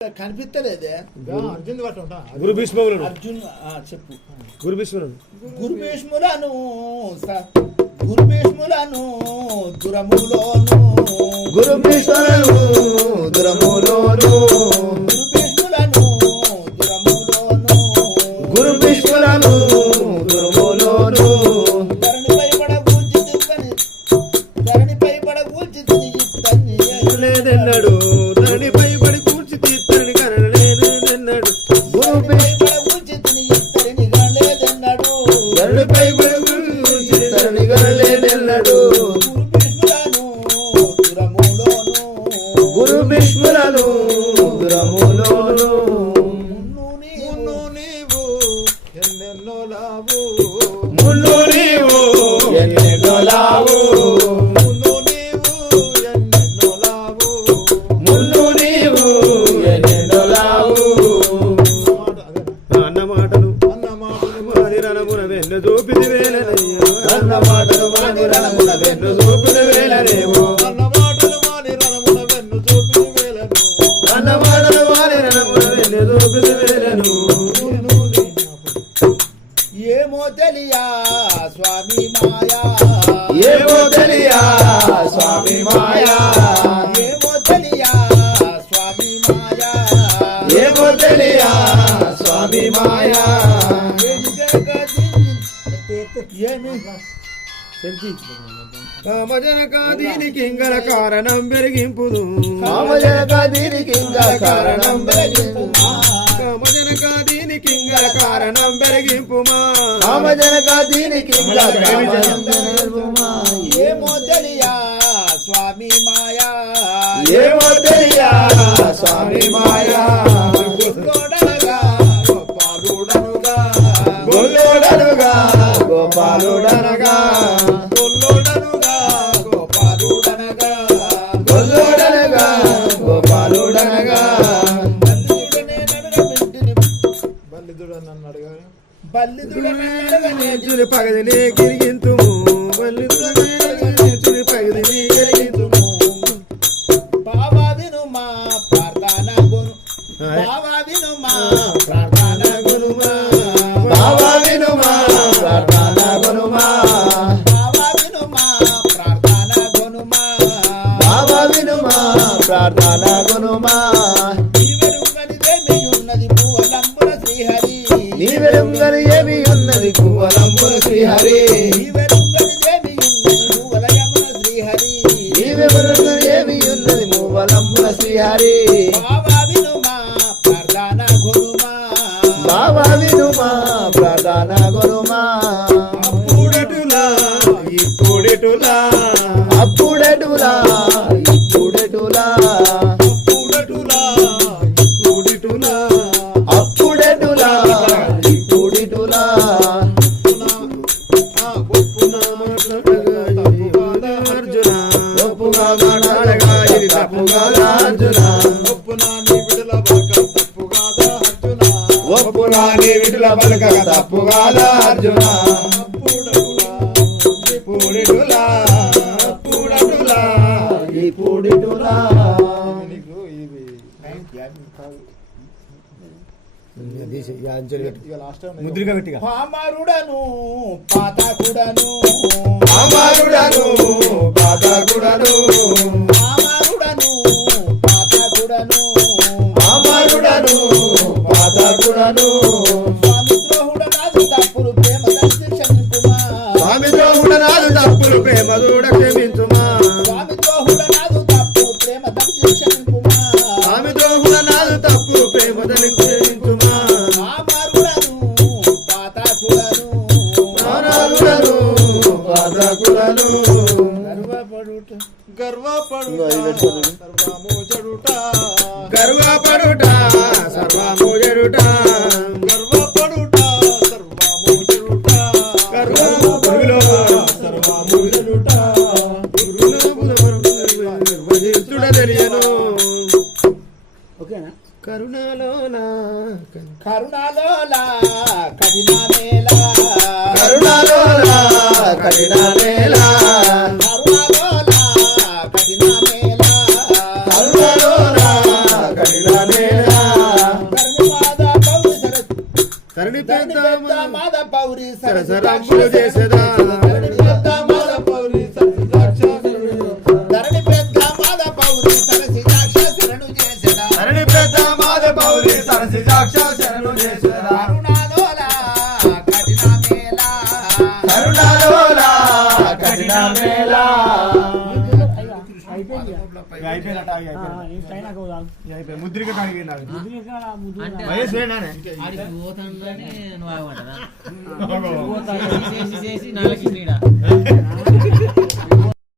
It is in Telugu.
కనిపిస్తలేదే అర్జున్ గురు భీష్ములను అర్జున్ చెప్పు గురు భీష్ములను గురు భీష్ములను గురు భీష్ములను దురములోను గురు భీష్ములను దురములోను గురు భీష్ములను దురములోను గురు భీష్ములను దురములోను ధరణిపై పడగూల్చి తిని లేదన్నాడు ధరణిపై పడి కూర్చి తీర్థని కనలేదన్నాడు గురుపై పడగూల్చి తిని ఇత్తడిని గలేదన్నాడు ధరణిపై పడి కూర్చి తరణి గనలేదన్నాడు గురు భీష్ములను దురములోను గురు భీష్ములను దురములోను నీవు ఎన్నెన్నో లావు మున్ను నీవు ఎన్నెన్నో లావు మున్ను నీవు ఎన్నెన్నో లావు మున్ను నీవు ఎన్నెన్నో లావు అన్న మాటలు అన్నమాటలు మాని రణమున వెన్న చూపిది వేలనయ్యా అన్న మాటలు మాని రణమున వెన్ను చూపిన వేలనేమో అన్నమాటలు మాని రణమున వెన్ను చూపిన వేలను అన్న మాటలు మాని రణమున వెన్ను చూపిన వేలను ఏమో తెలియా స్వామి మాయా ఏమో తెలియా స్వామి మాయా ఏమో తెలియా స్వామి మాయా ఏమో తెలియా స్వామి మాయా ఏమి కామజనక దీనికి ఇంగల కారణం పెరిగింపుదు కామజనక దీనికి ఇంకా కారణం పెరిగింపు కామజనక దీనికి ఇంగల కారణం పెరిగింపుమా కామజనక దీనికి ఇంకా కారణం పెరిగింపుమా. ఏమో తెలియా స్వామి మాయా ఏమో తెలియా స్వామి మాయా గొల్లోడనగా గోపాలుడనుగా గొల్లోడనుగా గోపాలుడనగా గొల్లోడనుగా గోపాలుడనగా గొల్లోడనగా గోపాలుడనగా బల్లిదుడని పగదిని గిరిగింతుము బల్లిదుడని పగదిని గిరిగింతుము బాబా విను మా ప్రార్థన గును బాబా విను మా ప్రార్థన గునుమా బాబా వినుమా ప్రార్థన గునుమా బాబా విను మా ప్రార్థన గునుమా బాబా వినుమా ప్రార్థన గునుమా నీవెరుగనిదేమి ఉన్నది పూవలంబుల శ్రీహరి నీవెరుంగని ఏమి ఉన్నది కువలంబుల శ్రీహరి నీవెరుగనిదేమి ఉన్నది పూవలయమున శ్రీహరి నీవెరుంగని ఏమి ఉన్నది మూవలంబుల శ్రీహరి బాబా విను మా ప్రార్థన గునుమా బాబా వినుమా ప్రార్థన గునుమా అప్పుడటులా ఇప్పుడెటులా అప్పుడెటులా ఇప్పుడెటులా అప్పుడటులా ఇప్పుడిటులా అప్పుడెటులా ఇప్పుడిటులా అర్జున ఒప్పుగా మాట్లాడగా ఇది తప్పుగా అర్జున ఒప్పునా నీ విడుల బలక తప్పుగాదా అర్జున ఒప్పుగా నీ విటుల పలక తప్పుగా అర్జున ఇప్పుడిటులా అప్పుడటులా ఇప్పుడిటులా ముద్రిక గట్టిగా పామరుడను పాతకుడను అమరుడను పాతకుడను పామరుడను పాతకుడను అమరుడను పాతకుడను స్వామిద్రోహుడనాదు తప్పులు ప్రేమ దర్శి క్షమింపుమా స్వామి ద్రోహుడనాదు తప్పులు ప్రేమ దూడ క్షమించుమా స్వామిద్రోహుడనాదు తప్పులు ప్రేమ దర్శి క్షమింపుమా స్వామి ద్రోహుడనాదు తప్పులు ప్రేమ దలి క్షమించుమా పామరుడను పాతకుడను అమరుడను పాతకుడను గర్వపడుట సర్వమోజడుట గర్వపడుట సర్వమోజడుట గర్వపడుట సర్వమోజడుట గర్వపడులో సర్వమోజడుట నిర్వహించుడ తెలియను ఓకేనా కరుణలోనా కరుణాలోలా కఠినమేలా కరుణలోలా కఠినమేలా కరుణాలోలా కఠినమేలా కరుణలోలా కఠినమేలా ధరణి పెద్ద మాద పౌరి సరసరాక్షులు చేసేదా ధరణి పెద్ద మాద పౌరి ధరణి పెద్ద మాద పౌరి సరసి సాక్ష శరణు చేసేదా ధరణి పెద్ద మాద పౌరి సరసి సాక్ష శరణు చేసేదా కరుణాలోలా కఠిన మేలా కరుణాలోలా కఠిన మేళా ముద్రిక కాడికి అంటే వయసు వేడానే ఆడికి పోతానని నువ్వు ఆగమంటారా చేసి నాలుగు